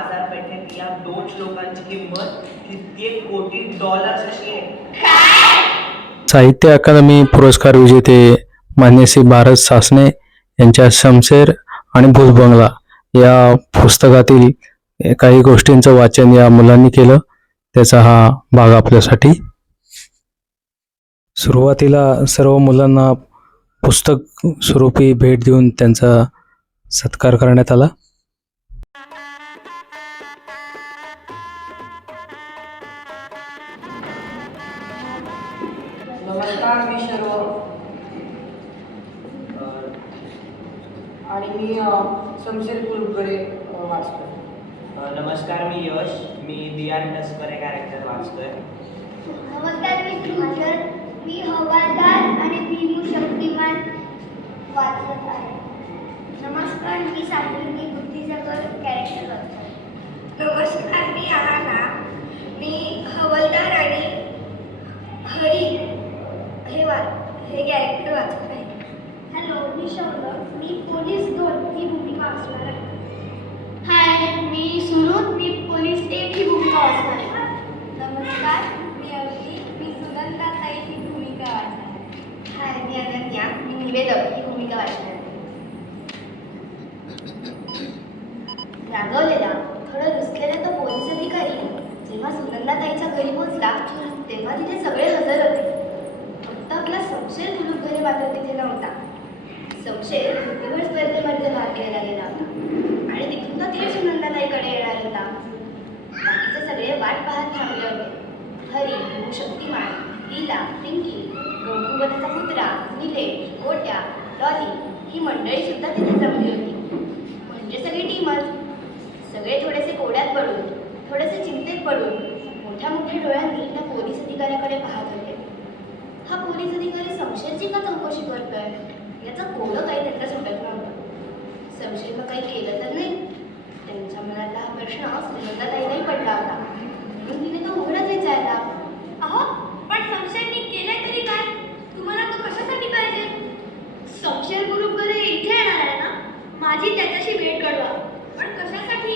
बाजारपेठेत या दोन श्लोकांची किंमत कित्येक कोटी डॉलर्स अशी आहे. साहित्य अकादमी पुरस्कार विजेते मान्य श्री भारत सासने यांच्या शमशेर आणि भुजबंगला या पुस्तकातील काही गोष्टींचं वाचन या मुलांनी केलं. त्याचा हा भाग आपल्यासाठी. सुरुवातीला सर्व मुलांना पुस्तक स्वरूपी भेट देऊन त्यांचा सत्कार करण्यात आला. नमस्कार मी सर्व आणि मी शमशेर कुलकर्णी अ, वाचतो नमस्कार मी यश. मी बी आर टस्कर कॅरेक्टर वाचतोय. नमस्कार मी ध्रुवचर मी हवालदार आणि भीमू शक्तिमान वाचत आहे. नमस्कार मी सात्विकी बुद्धिसागर कॅरेक्टर वाचत आहे नमस्कार मी आहाना. मी हे हे कॅरेक्टर वाचत आहे. हॅलो मी शौरभ मी पोलीस दोन ही भूमिका असणार आहे हाय मी सुरुत मी पोलीस एक ही भूमिका वाचणार आहे नमस्कार मी अवती मी सुगंधा ताई ही भूमिका वाचणार आहे हाय मी अनन्या मी निवेदक ही भूमिका वाचणार आहे रागवलेला थोडं रुसलेला तो पोलीस अधिकारी जेव्हा सुगंधाताईच्या घरी पोहोचला तेव्हा तिथे सगळे हजर होते फक्त आपला संशय कुलूप घरी मात्र तिथे नव्हता संशय बुद्धिबळ स्पर्धेमध्ये भाग घ्यायला गेला होता आणि तिथून तो थेट सुनंदाताईकडे येणार होता बाकीचे सगळे वाट पाहत थांबले होते हरी शक्तिमान लीला पिंकी गौकुबताचा कुत्रा निलेश गोट्या डॉली ही मंडळी सुद्धा तिथे जमली होती. म्हणजे सगळी टीमच. सगळे थोडेसे कोड्यात पडून थोडेसे चिंतेत पडून मोठ्या मोठ्या डोळ्यांनी त्या पोलीस अधिकाऱ्याकडे पाहत होते. हा पोलीस अधिकारी संशयची का चौकशी करतोय? याचं कोडं काही त्यांना सुटत नव्हतं. संशयनं काही केलं तर नाही. त्यांच्या मनातला हा प्रश्न सुनंदाताईलाही पडला होता. म्हणून तिने तो उघडच विचारला. अहो पण संशयनी केलंय तरी काय? तुम्हाला तो कशासाठी पाहिजे? संशय गुरुकडे इथे येणार आहे ना? माझी त्याच्याशी भेट घडवा. पण कशासाठी?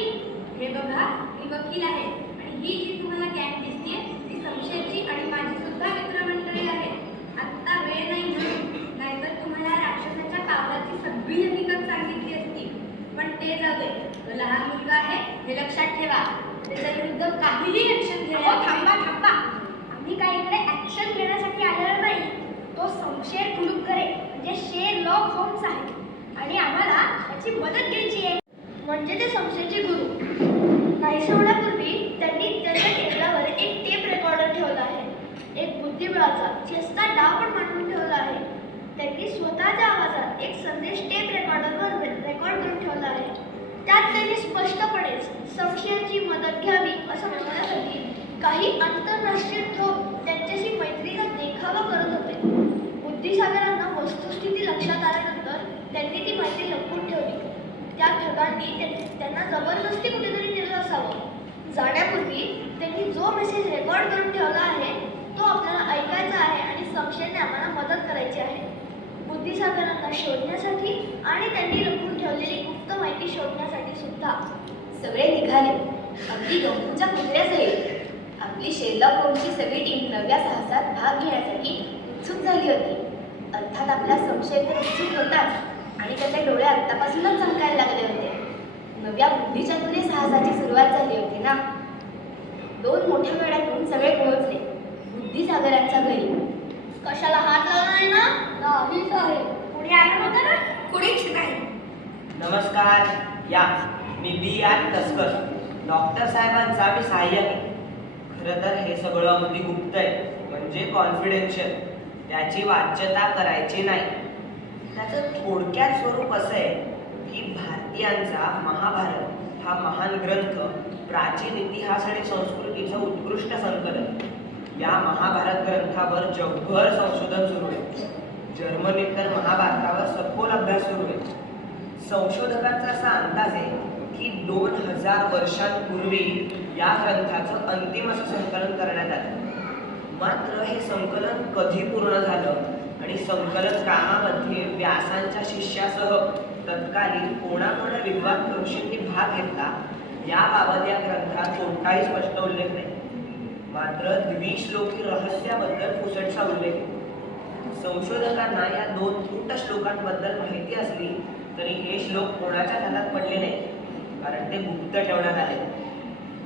हे बघा मी वकील आहे आणि ही जी तुम्हाला गॅंग दिसते ती संशयची आणि माझी सुद्धा मित्रमंडळी आहे. आत्ता वेळ नाही नाहीतर तुम्हाला राक्षसाच्या पावलाची सगळी हकीकत सांगितली असती. पण ते जाऊ दे. लहान मुलगा आहे हे लक्षात ठेवा. त्याच्या विरुद्ध काहीही घ्या थांबा थांबा. मी काय इकडे ऍक्शन घेण्यासाठी आलेला नाही. तो संशय कुलुपकरे म्हणजे शेर लॉक होम्स आहे आणि आम्हाला त्याची मदत घ्यायची आहे. म्हणजे ते संशयचे गुरु. काही होण्यापूर्वी त्यांनी त्याच्या टेबलावर एक टेप रेकॉर्डर ठेवला आहे. एक बुद्धिबळाचा चेसचा डाव पण मांडून ठेवला आहे. त्यांनी स्वतःच्या आवाजात एक संदेश टेप रेकॉर्डरवर रेकॉर्ड करून ठेवला आहे. त्यात त्यांनी स्पष्टपणे संशयाची मदत घ्यावी असं म्हणण्यासाठी काही आंतरराष्ट्रीय ठोक त्यांच्याशी मैत्रीचा देखावा करत होते. बुद्धिसागरांना वस्तुस्थिती लक्षात आल्यानंतर त्यांनी ती माहिती लपवून ठेवली. त्या ठगांनी त्यां- त्यांना जबरदस्ती कुठेतरी नेलं असावं. जाण्यापूर्वी त्यांनी जो मेसेज रेकॉर्ड करून ठेवला आहे तो आपल्याला ऐकायचा आहे आणि संशयाने आम्हाला मदत करायची आहे. बुद्धिसागरांना शोधण्यासाठी आणि त्यांनी लपवून ठेवलेली गुप्त माहिती शोधण्यासाठी सुद्धा. सगळे निघाले. अगदी गंपूच्या जाईल आपली शेरलॉक होमची सगळी टीम नव्या साहसात भाग घेण्यासाठी उत्सुक झाली होती. अर्थात आपला संशय तर उत्सुक होताच आणि त्याचे डोळे आत्तापासूनच चमकायला लागले होते. नव्या बुद्धिचतुर्य साहसाची सुरुवात झाली होती ना? दोन मोठ्या वेळातून सगळे पोहोचले. बुद्धिसागरांच्या घरी. कशाला हात लावला नाही ना? नाहीच आहे. कोणी आलं नव्हतं ना? कोणीच नाही. नमस्कार. या मी बी आर टस्कर डॉक्टर साहेबांचा मी सहाय्यक आहे. खरं तर हे सगळं अगदी गुप्त आहे. म्हणजे कॉन्फिडेन्शियल त्याची वाच्यता करायची नाही. त्याचं थोडक्यात स्वरूप असं आहे की भारतीयांचा महाभारत हा महान ग्रंथ प्राचीन इतिहास आणि संस्कृतीचं उत्कृष्ट संकलन या महाभारत ग्रंथावर जगभर संशोधन सुरू आहे. जर्मनीत तर महाभारतावर सखोल अभ्यास सुरू आहे. संशोधकांचा असा अंदाज आहे की दोन हजार वर्षांपूर्वी या ग्रंथाचं अंतिम असं संकलन करण्यात आलं. मात्र हे संकलन कधी पूर्ण झालं आणि संकलन कामामध्ये व्यासांच्या शिष्यासह तत्कालीन कोणाकोणा विद्वान ऋषींनी भाग घेतला याबाबत या ग्रंथात कोणताही स्पष्ट उल्लेख नाही. मात्र द्विश्लोकी रहस्याबद्दल फुसटचा उल्लेख. संशोधकांना या दोन तूट श्लोकांबद्दल माहिती असली तरी हे श्लोक कोणाच्या हातात पडले नाही कारण ते गुप्त ठेवण्यात आले.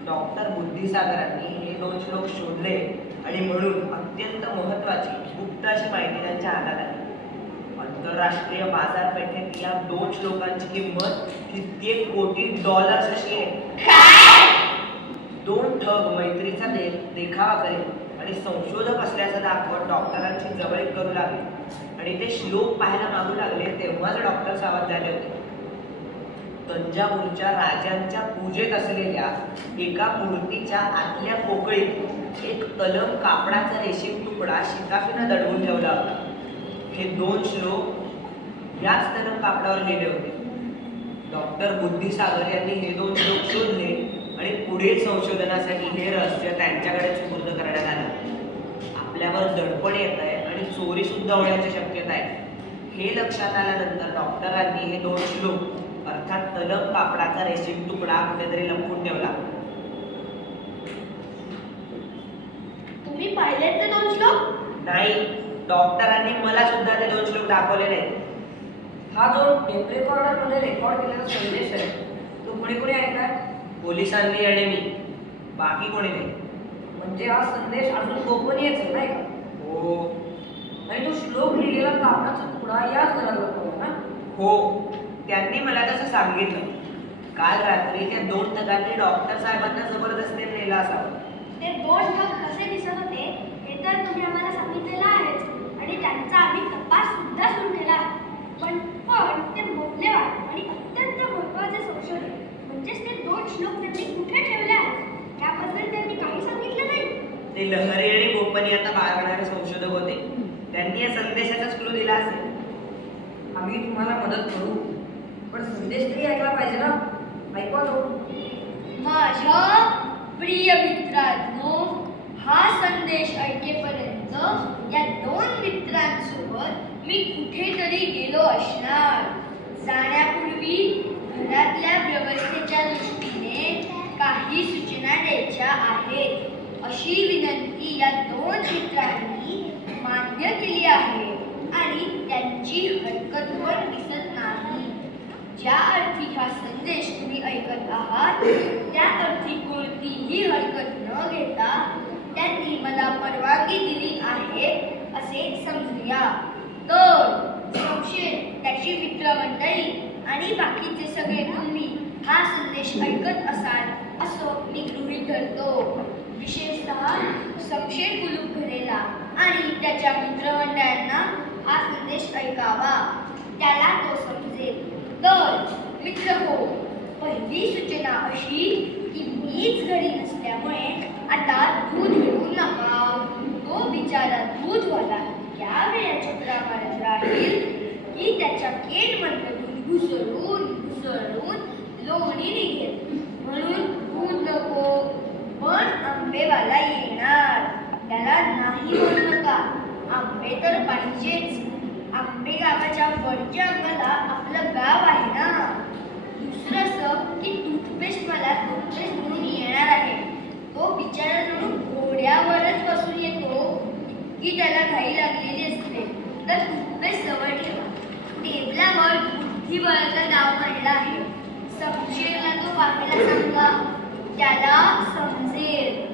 डॉक्टर बुद्धिसागरांनी हे दोन श्लोक शोधले आणि म्हणून अत्यंत महत्वाची गुप्त अशी माहिती त्यांच्या हातात आली आंतरराष्ट्रीय बाजारपेठेत या दोन श्लोकांची किंमत कित्येक कोटी डॉलर्स अशी आहे. दोन ठग मैत्रीचा दे देखावा करेल आणि संशोधक असल्याचं दाखवत डॉक्टरांची जवळीक करू लागले. आणि ते श्लोक पाहायला मागू लागले तेव्हाच डॉक्टर सावध झाले होते. तंजावूरच्या राजांच्या पूजेत असलेल्या एका मूर्तीच्या आतल्या पोकळीत एक कलम कापडाचा रेशीम तुकडा शिताफीनं दडवून ठेवला होता. हे दोन श्लोक याच कलम कापडावर लिहिले होते. डॉक्टर बुद्धिसागर यांनी हे दोन श्लोक शोधले आणि पुढील संशोधनासाठी हे रहस्य त्यांच्याकडे सुपूर्द करण्यात आलं. आपल्यावर दडपण येत आहे आणि चोरी सुद्धा होण्याची शक्यता आहे. हे लक्षात आल्यानंतर डॉक्टरांनी हे दोन श्लोक अर्थात तलम कापडाचा रेशीम तुकडा कुठेतरी लपवून ठेवला. तुम्ही पाहिलेत ते दोन श्लोक? नाही डॉक्टरांनी मला सुद्धा ते दोन श्लोक दाखवले नाहीत. हा जो टेप रेकॉर्डरमध्ये रेकॉर्ड केलेला संदेश आहे. तो कोणी कोणी ऐकाय पोलिसांनी आणि मी. बाकी कोणी नाही. म्हणजे हा संदेश अजून गोपनीयच आहे नाही का? हो. आणि तो श्लोक लिहिलेला कापडाचा तुकडा याच घरात लपवला ना? हो. त्यांनी मला तसं सांगितलं. काल रात्री त्या दोन ठिकाणी डॉक्टर साहेबांना जबरदस्तीने नेलं असावं. ते दोन ठग कसे दिसत होते हे तर तुम्ही आम्हाला सांगितलेलं आहेच. आणि त्यांचा आम्ही तपास सुद्धा सुरू केला आहे. पण पण ते मौल्यवान आणि अत्यंत महत्त्वाचे संशोधन म्हणजेच ते दोन श्लोक त्यांनी कुठे ठेवले आहेत? याबद्दल त्यांनी काही सांगितलं नाही. ते लहरी आणि गोपनीयता बाळगणारे संशोधक होते. त्यांनी या संदेशाचा क्लू दिला असेल. आम्ही तुम्हाला मदत करू. पण संदेश तरी ऐकला पाहिजे ना? ऐकवा तो माझ्या प्रिय मित्रांनो हा संदेश ऐकेपर्यंत या दोन मित्रांसोबत मी कुठेतरी गेलो असणार. जाण्यापूर्वी घरातल्या व्यवस्थेच्या दृष्टीने काही सूचना द्यायच्या आहेत. अशी विनंती या दोन मित्रांनी मान्य केली आहे आणि त्यांची हरकत पण ज्या अर्थी हा संदेश तुम्ही ऐकत आहात त्या अर्थी कोणतीही हरकत न घेता त्यांनी मला परवानगी दिली आहे असे समजूया. तर संशय त्याची मित्रमंडळी आणि बाकीचे सगळे तुम्ही हा संदेश ऐकत असाल असं मी गृहीत धरतो. विशेषतः संक्षेप कुलूप घरेला आणि त्याच्या मित्रमंडळांना हा संदेश ऐकावा. त्याला तो समजेल. तर मित्र हो पहिली सूचना अशी की मीच घरी नसल्यामुळे आता दूध घेऊ नका. तो बिचारा दूधवाला या वेळा चक्रा मारत राहील की त्याच्या केटमधून घुसळून घुसळून लोणी निघेल म्हणून दूध नको. पण आंबेवाला येणार. त्याला नाही म्हणू नका. आंबे तर पाहिजेच. आंबे गावाच्या वरच्या अंगाला आपलं गाव आहे ना. दुसरं असं की टूथपेस्ट मला टूथपेस्ट म्हणून येणार आहे. तो बिचारा जणू घोड्यावरच बसून येतो. की त्याला घाई लागलेली असते. तर टूथपेस्ट जवळ ठेवा टेबलावर बुद्धिबळाचा गाव मांडला आहे. समजेला तो पाहायला सांगा त्याला समजेल.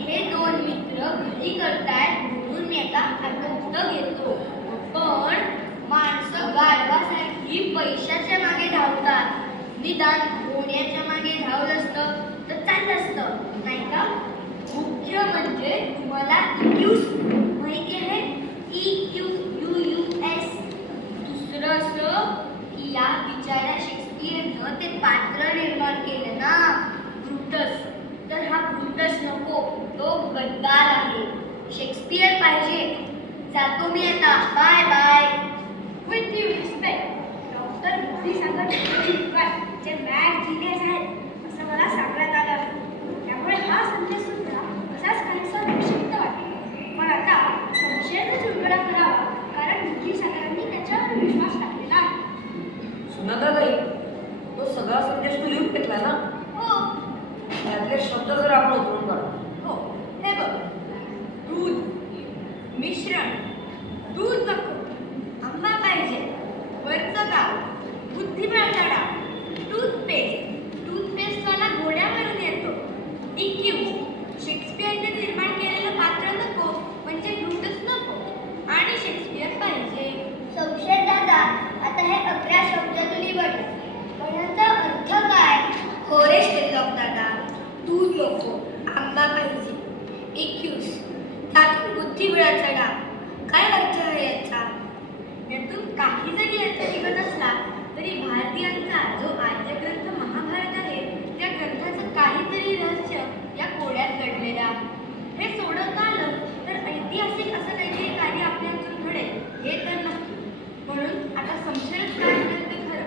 हे दोन मित्र घरी करतायत म्हणून मी आता आनंद घेतो. पण माणसं गाढवासारखी पैशाच्या मागे धावतात. निदान होण्याच्या मागे धावलं असतं तर चाललं असतं. नाही का? मुख्य म्हणजे तुम्हाला e इक्यूस माहिती आहे? E Q U U S दुसरं असं की या बिचाऱ्या शेक्सपियरनं ते पात्र निर्माण केलं ना. ब्रुटस. तर हा ब्रुटस नको तो गद्दार आहे. शेक्सपियर पाहिजे. जातो मी आता. Bye bye with you respect doctor Buddhisagar J mat genius आहेत असं मला सांगण्यात आलं. त्यामुळे हा संदेश सुद्धा असाच काहीसा निश्चित वाटेल. पण आता संशयाचा चुरगडा करावा कारण बुद्धिसागरांनी त्याच्यावर विश्वास टाकलेला आहे. सुनंदाताई तो सगळा संदेश तू लिहून घेतला ना हो शब्द जर आपण उतरून काढू हो हे बघ दूध मिश्रण दूध नको आंबा पाहिजे वरचं गाव बुद्धिबळाचा डाव टूथपेस्ट टूथपेस्टवाला घोड्यावरून येतो इक्यू शेक्सपिअरने निर्माण केलेलं पात्र नको म्हणजे दूधच नको आणि शेक्सपिअर पाहिजे संशय दादा आता हे अकरा शब्द तू निवडले पण याचा अर्थ काय हो रे शेल्लॉक दादा दूध नको आंबा पाहिजे इक्यूस त्यातून बुद्धिबळाचा डाव काय अर्थ आहे याचा यातून काही जरी अर्थ निघत असला तरी भारतीयांचा जो आद्य ग्रंथ महाभारत आहे त्या ग्रंथाचं काहीतरी रहस्य या कोड्यात दडलेलं आहे हे सोडवता आलं तर ऐतिहासिक असं काहीतरी कार्य आपल्या हातून घडेल हे तर नक्की म्हणून आता संशयच काय मिळेल ते खरं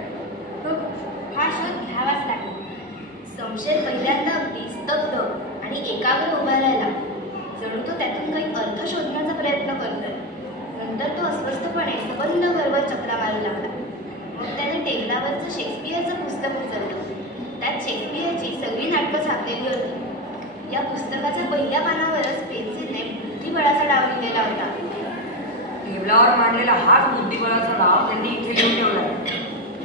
बघ हा शोध घ्यावाच लागेल संशय पहिल्यांदा अगदी स्तब्ध आणि एकाग्र उभा राहिला जणू तो त्यातून काही अर्थ शोधण्याचा प्रयत्न करतोय. नंतर तो अस्वस्थपणे सबंध घरवर चक्रा मारू लागला. मग त्याने टेबलावरचं शेक्सपियरचं पुस्तक उचललं. त्यात शेक्सपियरची सगळी नाटकं छापलेली होती. या पुस्तकाच्या पहिल्या पानावरच पेन्सिलने बुद्धिबळाचा डाव लिहिलेला होता. टेबलावर मांडलेला हाच बुद्धिबळाचा नाव त्यांनी इथे लिहून ठेवलाय.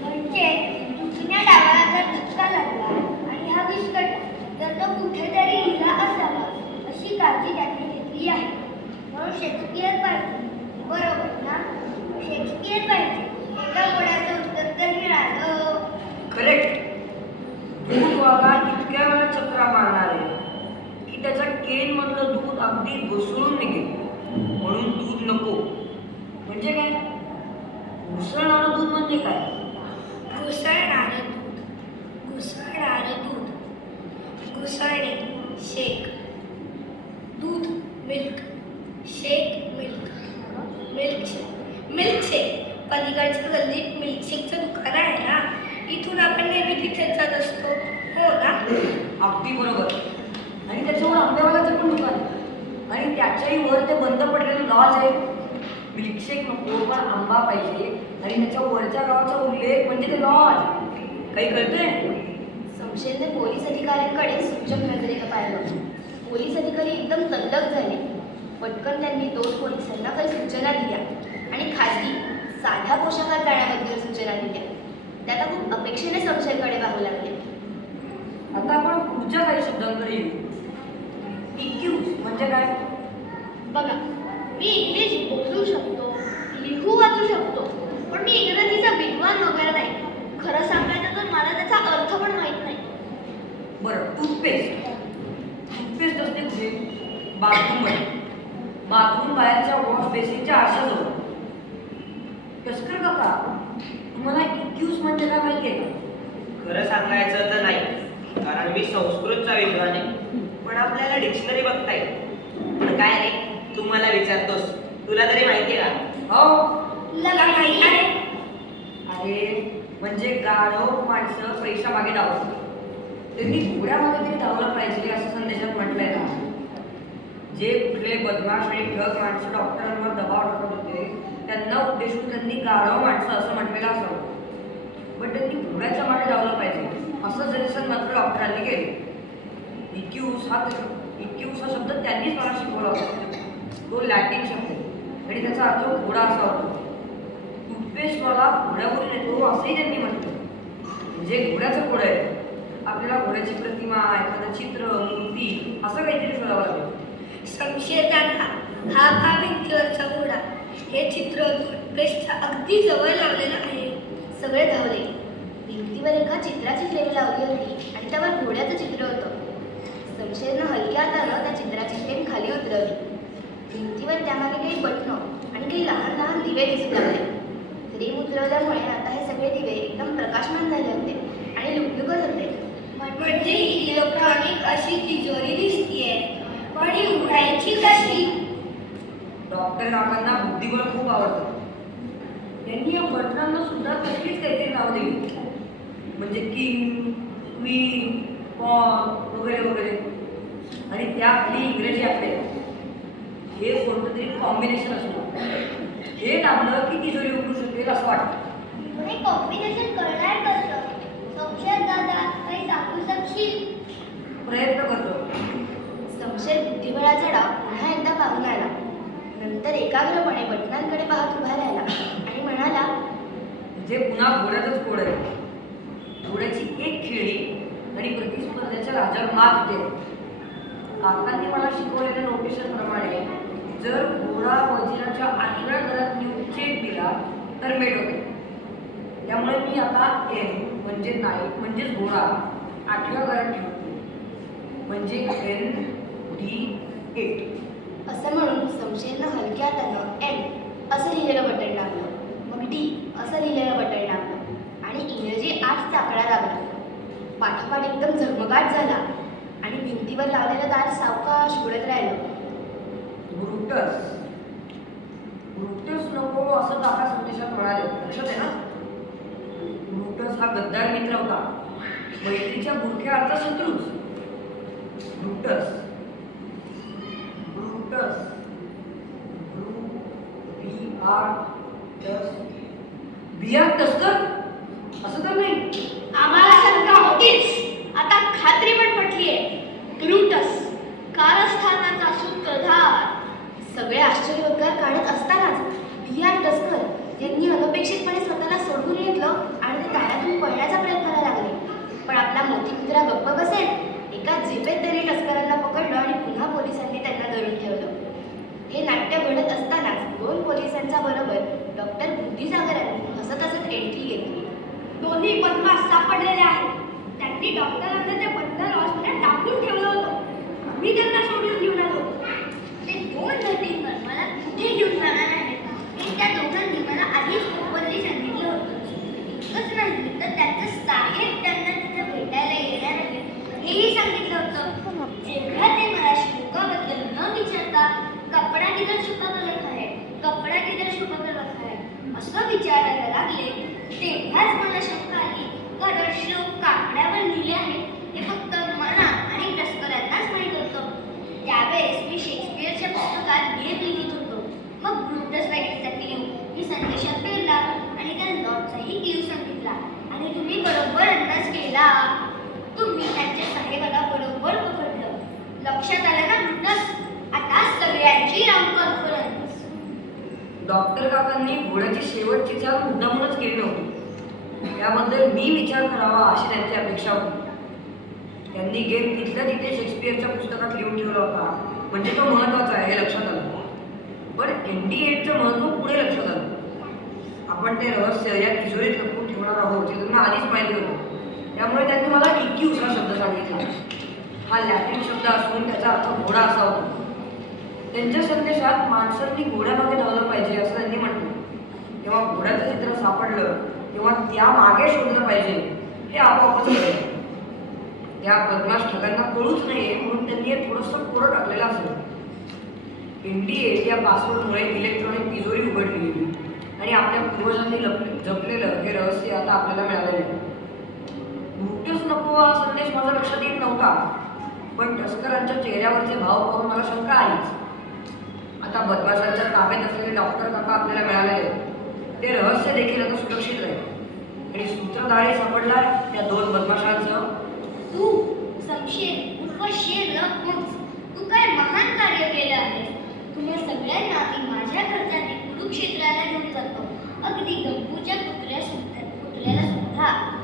म्हणजे जुन्या डावाला जर धक्का लागला आणि हा विस्कटला तर कुठेतरी लिहिला असावा अशी काळजी त्यांनी घेतली आहे. म्हणून शेक्सपियर पाहिजे. बरोबर ना? शेक्सपियर पाहिजे. एका गोड्याचं उत्तर तर मिळालं. करेक्ट दूधवाला इतक्या वेळा चक्रा मारणार आहे की त्याचा केन मधलं दूध अगदी घुसळून निघेल म्हणून दूध नको म्हणजे काय घुसळणारं दूध म्हणजे काय घुसळणारं दूध घुसळणारं दूध घुसळणे शेक दूध milk shake milk milk shake milk shake पलीकडच्या गल्लीत मिल्कशेकचं दुकान आहे ना इथून आपण नेहमी तिथेच जात असतो का अगदी बरोबर. आणि त्याच्यावर आंब्यावाल्याचं पण दुकान आहे. आणि त्याच्याही वर ते बंद पडलेलं लॉज आहे. मिल्कशेक नको पण आंबा पाहिजे. आणि त्याच्या वरच्या गावाचा उल्लेख म्हणजे ते लॉज काही कळतंय? संशयने पोलीस अधिकाऱ्यांकडे सूचक नजरेनं पाहिलं पोलीस अधिकारी एकदम तल्लक झाले. पटकन त्यांनी दोन पोलिसांना काही सूचना दिल्या. आणि खाजगी साध्या पोशाखात जाण्याबद्दल सूचना दिल्या. त्याला खूप अपेक्षेने संशयकडे पाहू लागले. आता आपण पुढच्या काही शब्दांकडे येऊ. इक्यूज म्हणजे काय? बघा मी इंग्लिश बोलू शकतो लिहू वाचू शकतो पण मी इंग्रजीचा विद्वान वगैरे नाही. खरं सांगायचं तर मला त्याचा अर्थ पण माहीत नाही. बरं टूथपेस्ट टूथपेस्ट असते कुठे? बाथरूममध्ये बाथरूम बाहेरच्या वॉश बेसिनच्या आरशाजवळ तस्कर काका तुम्हाला इक्यूज म्हणजे काय माहिती आहे का? खरं सांगायचं तर नाही. कारण मी संस्कृतचा विद्वान आहे पण आपल्याला डिक्शनरी बघता येईल पण काय रे? तू मला विचारतोस. तुला तरी माहिती आहे का? हो. तुला काय माहिती आहे? अरे म्हणजे गाढव माणसं पैशा मागे धावत त्यांनी घोड्यामध्ये तरी धावलं पाहिजे असं संदेशात म्हटलंय ना जे कुठले बदमाश आणि ठग माणसं डॉक्टरांवर दबाव टाकत होते त्यांना उद्देशून त्यांनी गाढव माणसं असं म्हटलेलं असं पण त्यांनी घोड्याच्या मागे धावलं पाहिजे. असं सजेशन मात्र डॉक्टरांनी केले. इक्यूस हा इक्यूस हा शब्द त्यांनीच मला शिकवला होता. तो लॅटिन शब्द आणि त्याचा अर्थ घोडा असा होतो. टूथपेस्टवाला घोड्यावरून येतो असंही त्यांनी म्हटलं. म्हणजे घोड्याचं घोडं आहे. आपल्याला घोड्याची प्रतिमा एखादं चित्र मूर्ती असं काहीतरी शोधावं लागेल. संशय हा हा भिंतीवरचा घोडा. हे चित्र टूथपेस्टच्या अगदी जवळ लावलेलं आहे. सगळे धावले. भिंतीवर एका चित्राची फ्रेम लावली होती आणि त्यावर घोड्याचं चित्र होतं. संशयनं हलक्या हातानं त्या चित्राची फ्रेम खाली उतरवली. भिंतीवर त्यामागे काही बटणं आणि काही लहान लहान दिवे दिसू लागले. फ्रेम उतरवल्यामुळे आता हे सगळे दिवे एकदम प्रकाशमान झाले होते आणि लुकलुकत होते. म्हणजे ही इलेक्ट्रॉनिक अशी तिजोरी दिसतीये पण ही उघडायची कशी? डॉक्टर काकांना बुद्धिबळ खूप आवडतं. त्यांनी या बटनांना सुद्धा दिली म्हणजे किंग क्वीन पॉन वगैरे वगैरे. आणि त्याखाली इंग्रजी आपले. हे कोणतं तरी कॉम्बिनेशन असतो. हे दाबलं की तिजोरी उघडू शकेल असं वाटतं. हे कॉम्बिनेशन करणार कसं? संक्षेप दादा काही सांगू प्रयत्न करतो. संक्षेप बुद्धिबळाचा डाव पुन्हा एकदा पाहून आला. नंतर एकाग्रपणे बटनांकडे पाहत उभा राहिला आणि म्हणाला जे पुन्हा घोड्यातच घोड आहे. घोड्याची एक खेळी आणि प्रतिस्पर्ध्याच्या राजावर मात होते. काकांनी मला शिकवलेल्या नोटिसांप्रमाणे जर घोडा वजिराच्या आठव्या घरात नेऊन चेक दिला तर मेट होते त्यामुळे मी आता एन म्हणजे नाईक म्हणजेच घोडा आठव्या घरात ठेवतो म्हणजे एन डी एट. असं म्हणून संशयनं हलक्या त्यानं एन असं लिहिलेलं बटन टाकलं. मग डी असं लिहिलेलं चाकळा लागला पाठोपाठ एकदम झगमगाट झाला आणि भिंतीवर लावलेलं दार सावकाश उडत राहिलं. ब्रुटस ब्रुटस नको असं काका संदेशात म्हणाले. लक्षात आहे ना? ब्रुटस हा गद्दार मित्र होता. मैत्रीच्या बुरख्या अर्थ शत्रूच. ब्रुटस ब्रुटस ब्रू बी आर टस बियार आर टस्कर असं तर नाही आम्हाला शंका होतीच आता खात्री पण पटली आहे ब्रुटस कारस्थानाचा सूत्रधार सगळे आश्चर्योद्गार काढत असतानाच डी आर तस्कर यांनी अनपेक्षितपणे स्वतःला सोडून घेतलं आणि ते दारातून पळण्याचा प्रयत्न करायला लागले पण आपला मोठी कुत्रा गप्प बसेल एका झेपेत त्यांनी टस्करांना पकडलं आणि पुन्हा पोलिसांनी त्यांना धरून ठेवलं हे नाट्य घडत असतानाच दोन पोलिसांच्या बरोबर डॉक्टर बुद्धिसागरांनी हसत हसत एंट्री घेतली दोन्ही बदमाश सापडलेले आहेत त्यांनी डॉक्टरांना त्या बंदर हॉस्पिटल टाकून ठेवलं होतं. मी त्यांना सोडून घेऊन आलो ते दोन धर्तींवर मला कुठे घेऊन जाणार आहे? मी त्या दोघांनी मला आधीच प्रॉपरली सांगितलं होतं. इतकंच नाही तर त्यांचं साहेब त्यांना तिथं भेटायला येणार आहेत हेही सांगितलं होतं. जेव्हा ते मला शुल्काबद्दल न विचारता कपडा किती शुल्क आहे कपडा किती शुल्क करत आहे असं विचारायला लागले तेव्हाच मला शंका आली. कारण श्लोक कापड्यावर लिहिले आहे. हे फक्त मला आणि तस्करांनाच माहीत होतं. त्यावेळेस मी शेक्सपियरच्या पुस्तकात गेम लिहित होतो. मग ब्रुटस वॅगनचा क्ल्यू मी संदेशात पेरला आणि त्या लॉटचाही क्ल्यू सांगितला. आणि तुम्ही बरोबर अंदाज केला. तुम्ही त्यांच्या साहेबाला बरोबर पकडलं. लक्षात आलं ना ब्रुटस? आता सगळ्यांची राऊंड कॉन्फरन्स. डॉक्टर काकांनी घोड्याची शेवटची चाल मुद्दामूनच केली नव्हती. त्याबद्दल मी विचार करावा अशी त्यांची अपेक्षा होती. त्यांनी गेम तिथल्या तिथे शेक्सपियरच्या पुस्तकात लिहून ठेवला होता. म्हणजे तो महत्त्वाचा आहे हे लक्षात आलं. पण एन डी एडचं महत्त्व पुढे लक्षात आलं. आपण ते रहस्य या तिजोरीत लपवून ठेवणार आहोत हे त्यांना आधीच माहिती होतं. त्यामुळे त्यांनी मला इक्यूस हा शब्द सांगितला. हा लॅटिन शब्द असून त्याचा अर्थ घोडा असा होतो. त्यांच्या संदेशात माणसांनी घोड्यामागे धावलं पाहिजे असं त्यांनी म्हटलं. तेव्हा घोड्याचं चित्र सापडलं. किंवा त्या मागे शोधलं पाहिजे. हे आपोआपच घडलं त्या बदमाश ठगांना कळूच नाहीये म्हणून त्यांनी हे थोडंसं कोरं टाकलेलं असेल. एनडीए या पासवर्डमुळे इलेक्ट्रॉनिक तिजोरी उघडली गेली. आणि आपल्या पूर्वजांनी लपले जपलेलं हे रहस्य आता आपल्याला मिळालेलं आहे. मृत्यूच नको हा संदेश माझ्या लक्षात येत नव्हता. पण तस्करांच्या चेहऱ्यावरचे भाव पाहून मला शंका आलीच. आता बदमाशांच्या ताब्यात असलेले डॉक्टर काका आपल्याला मिळालेले आहेत. ते रहस्य देखील आता सुरक्षित राहील. आणि सूत्रधारे सापडला त्या दोन बदमाशांचं. तू समशेर उर्फ शेर रखमुख तू काय महान कार्य केलं आहे तुम्हा सगळ्यांना मी माझ्या खर्चाने कुरुक्षेत्राला घेऊन जातो. अगदी गंपूच्या पुतळ्या सुद्धा पुतळ्याला सुद्धा.